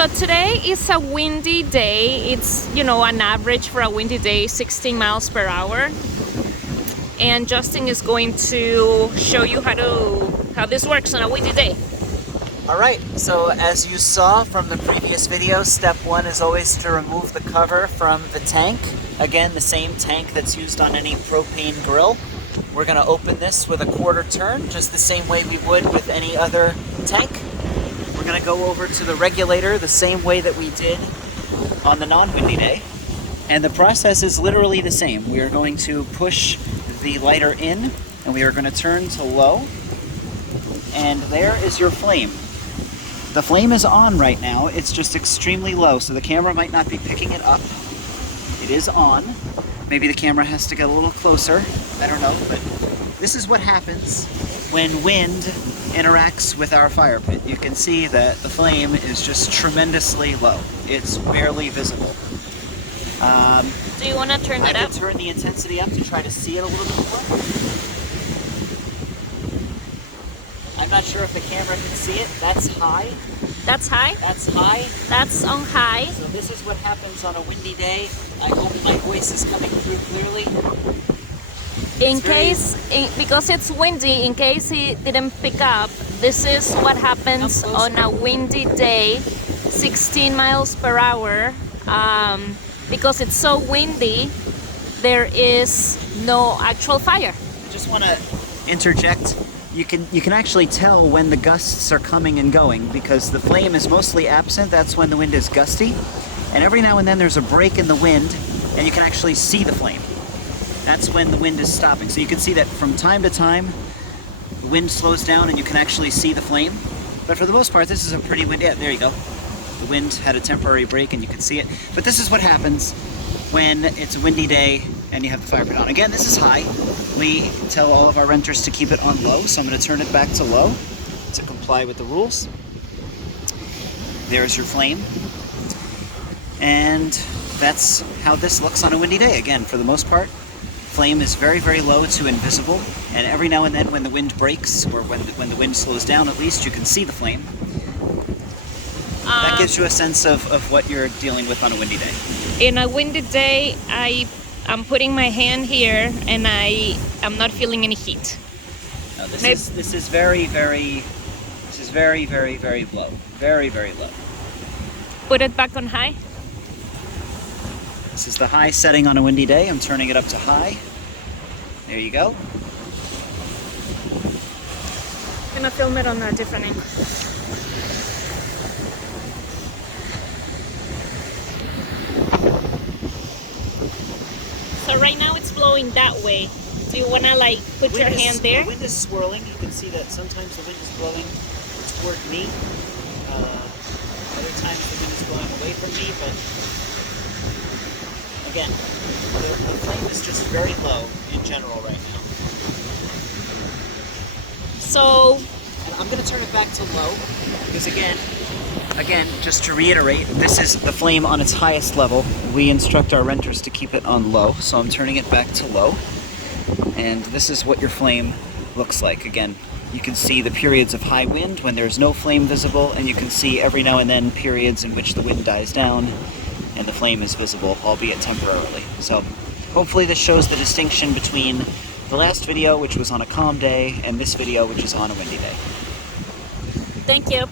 So today is a windy day. It's, you know, an average for a windy day, 16 miles per hour. And Justin is going to show you how this works on a windy day. Alright, so as you saw from the previous video, step one is always to remove the cover from the tank. Again, the same tank that's used on any propane grill. We're going to open this with a quarter turn, just the same way we would with any other tank. We're going to go over to the regulator the same way that we did on the non-windy day. And the process is literally the same. We are going to push the lighter in, and we are going to turn to low. And there is your flame. The flame is on right now, it's just extremely low, so the camera might not be picking it up. It is on. Maybe the camera has to get a little closer, I don't know, but this is what happens when wind interacts with our fire pit. You can see that the flame is just tremendously low. It's barely visible. Do you want to turn it up? I can turn the intensity up to try to see it a little bit more. I'm not sure if the camera can see it. That's high. That's high? That's high. That's on high. So this is what happens on a windy day. I hope my voice is coming through clearly. Because it's windy, in case it didn't pick up, this is what happens on a windy day, 16 miles per hour. Because it's so windy, there is no actual fire. I just want to interject. You can actually tell when the gusts are coming and going because the flame is mostly absent. That's when the wind is gusty. And every now and then there's a break in the wind and you can actually see the flame. That's when the wind is stopping. So you can see that from time to time, the wind slows down and you can actually see the flame. But for the most part, this is a pretty windy, yeah, there you go. The wind had a temporary break and you can see it. But this is what happens when it's a windy day and you have the fire pit on. Again, this is high. We tell all of our renters to keep it on low, so I'm going to turn it back to low to comply with the rules. There's your flame. And that's how this looks on a windy day. Again, for the most part, flame is very, very low to invisible. And every now and then when the wind breaks, or when the wind slows down, at least you can see the flame. That gives you a sense of what you're dealing with on a windy day. In a windy day, I'm putting my hand here and I'm not feeling any heat. No, this is very, very low. Very, very low. Put it back on high. This is the high setting on a windy day. I'm turning it up to high. There you go. I'm gonna film it on a different angle. So right now it's blowing that way. Do you want to put your hand there? The wind is swirling. You can see that sometimes the wind is blowing toward me. Other times the wind is blowing away from me. But again, the flame is just very low in general right now. So, and I'm going to turn it back to low because again, just to reiterate, this is the flame on its highest level. We instruct our renters to keep it on low, so I'm turning it back to low. And this is what your flame looks like. Again, you can see the periods of high wind when there's no flame visible, and you can see every now and then periods in which the wind dies down and the flame is visible, albeit temporarily. So hopefully this shows the distinction between the last video, which was on a calm day, and this video, which is on a windy day. Thank you.